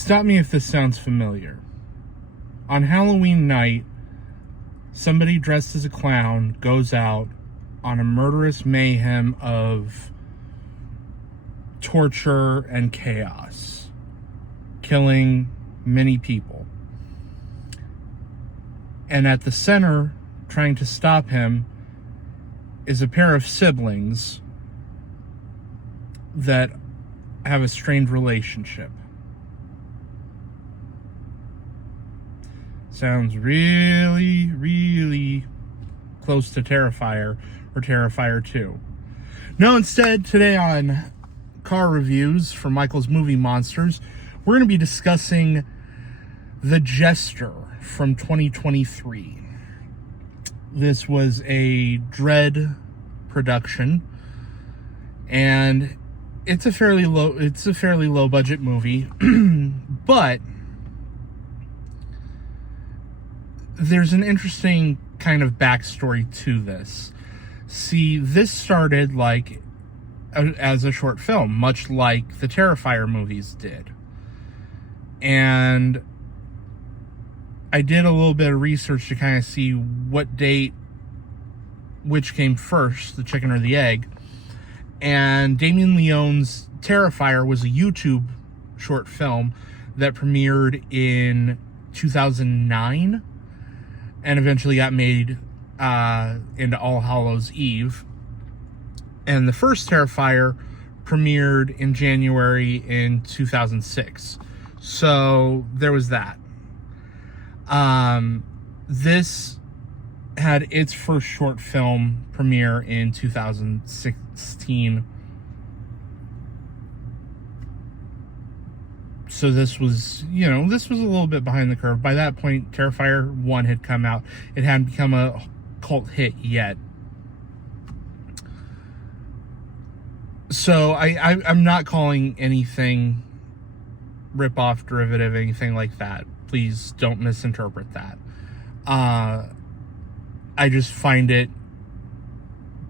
Stop me if this sounds familiar. On Halloween night, somebody dressed as a clown goes out on a murderous mayhem of torture and chaos, killing many people. And at the center, trying to stop him, is a pair of siblings that have a strained relationship. Sounds really, really close to Terrifier or Terrifier 2. No, instead, today on Car Reviews from Michael's Movie Monsters, we're going to be discussing The Jester from 2023. This was a Dread production, and it's a fairly low budget movie, but there's an interesting kind of backstory to this. See, this started as a short film, much like the Terrifier movies did. And I did a little bit of research to kind of see what date, which came first, the chicken or the egg. And Damien Leone's Terrifier was a YouTube short film that premiered in 2009 and eventually got made into All Hallows Eve. And the first Terrifier premiered in January in 2006. So there was that. This had its first short film premiere in 2016. So this was a little bit behind the curve. By that point, Terrifier 1 had come out. It hadn't become a cult hit yet. So I'm not calling anything rip-off, derivative, anything like that. Please don't misinterpret that. I just find it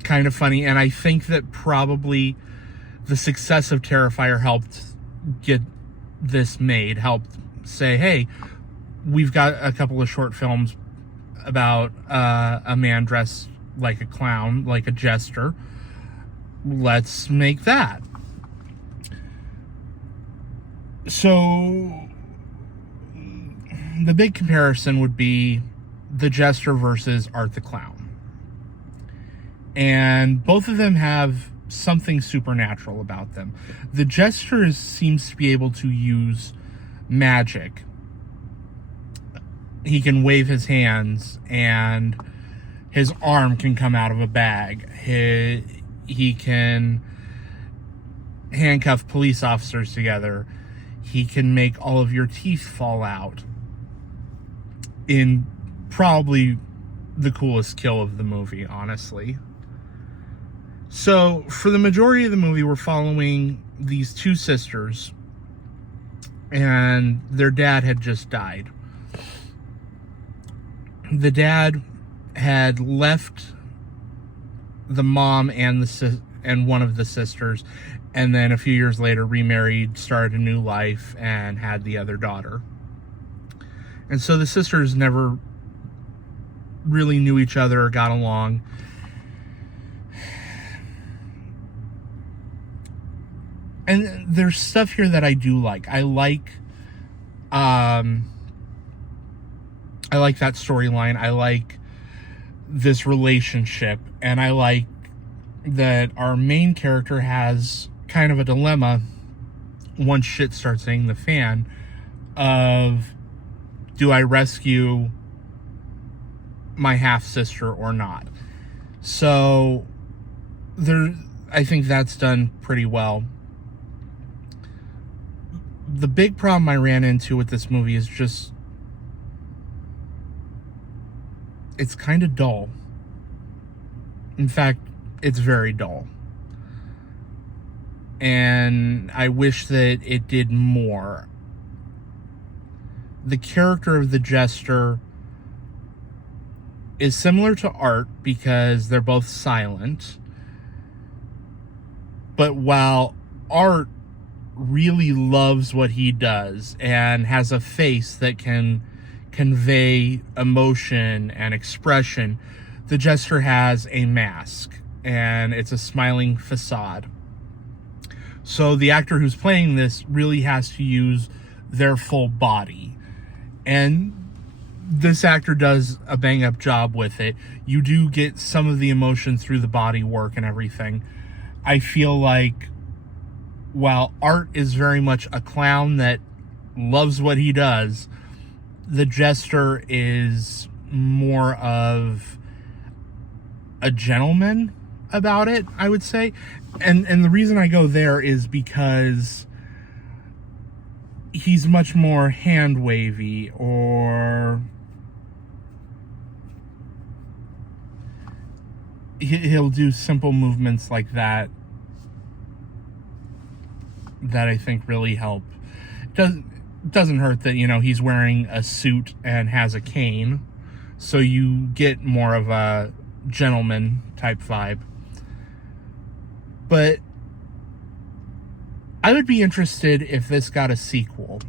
kind of funny, and I think that probably the success of Terrifier helped get this made, helped say, hey, we've got a couple of short films about a man dressed like a clown, like a jester. Let's make that. So the big comparison would be the Jester versus Art the Clown. And both of them have something supernatural about them. The Jester seems to be able to use magic. He can wave his hands and his arm can come out of a bag. He can handcuff police officers together. He can make all of your teeth fall out in probably the coolest kill of the movie, honestly. So, for the majority of the movie, we're following these two sisters, and their dad had just died. The dad had left the mom and one of the sisters, and then a few years later remarried, started a new life, and had the other daughter. And so the sisters never really knew each other or got along. And there's stuff here that I do like. I like that storyline. I like this relationship, and I like that our main character has kind of a dilemma once shit starts hitting the fan of, do I rescue my half-sister or not? So I think that's done pretty well. The big problem I ran into with this movie is just, it's kind of dull. In fact, it's very dull. And I wish that it did more. The character of the Jester is similar to Art because they're both silent. But while Art really loves what he does and has a face that can convey emotion and expression, the Jester has a mask, and it's a smiling facade. So the actor who's playing this really has to use their full body. And this actor does a bang-up job with it. You do get some of the emotion through the body work and everything. I feel like while Art is very much a clown that loves what he does, the Jester is more of a gentleman about it, I would say. And the reason I go there is because he's much more hand wavy, or he'll do simple movements like that I think really help. Doesn't hurt that, he's wearing a suit and has a cane, so you get more of a gentleman type vibe. But I would be interested if this got a sequel.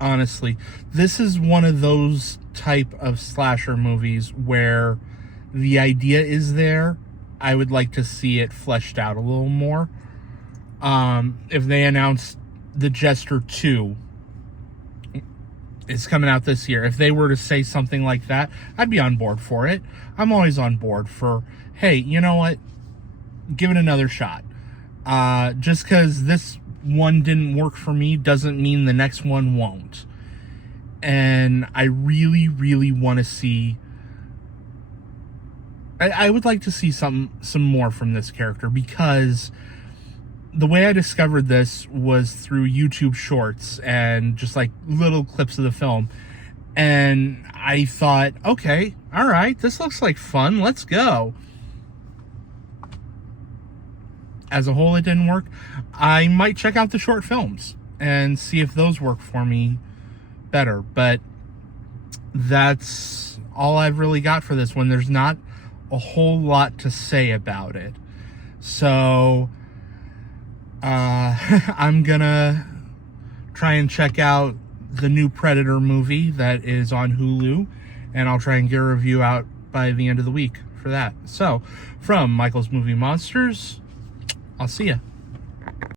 Honestly, this is one of those type of slasher movies where the idea is there. I would like to see it fleshed out a little more. If they announce the Jester 2 is coming out this year, if they were to say something like that, I'd be on board for it. I'm always on board for, hey, you know what? Give it another shot. Just because this one didn't work for me doesn't mean the next one won't. And I really, really want to see... I would like to see some more from this character, because the way I discovered this was through YouTube Shorts and just like little clips of the film. And I thought, okay, all right, this looks like fun. Let's go. As a whole, it didn't work. I might check out the short films and see if those work for me better. But that's all I've really got for this one. There's not a whole lot to say about it. So I'm gonna try and check out the new Predator movie that is on Hulu, and I'll try and get a review out by the end of the week for that. So, from Michael's Movie Monsters, I'll see ya.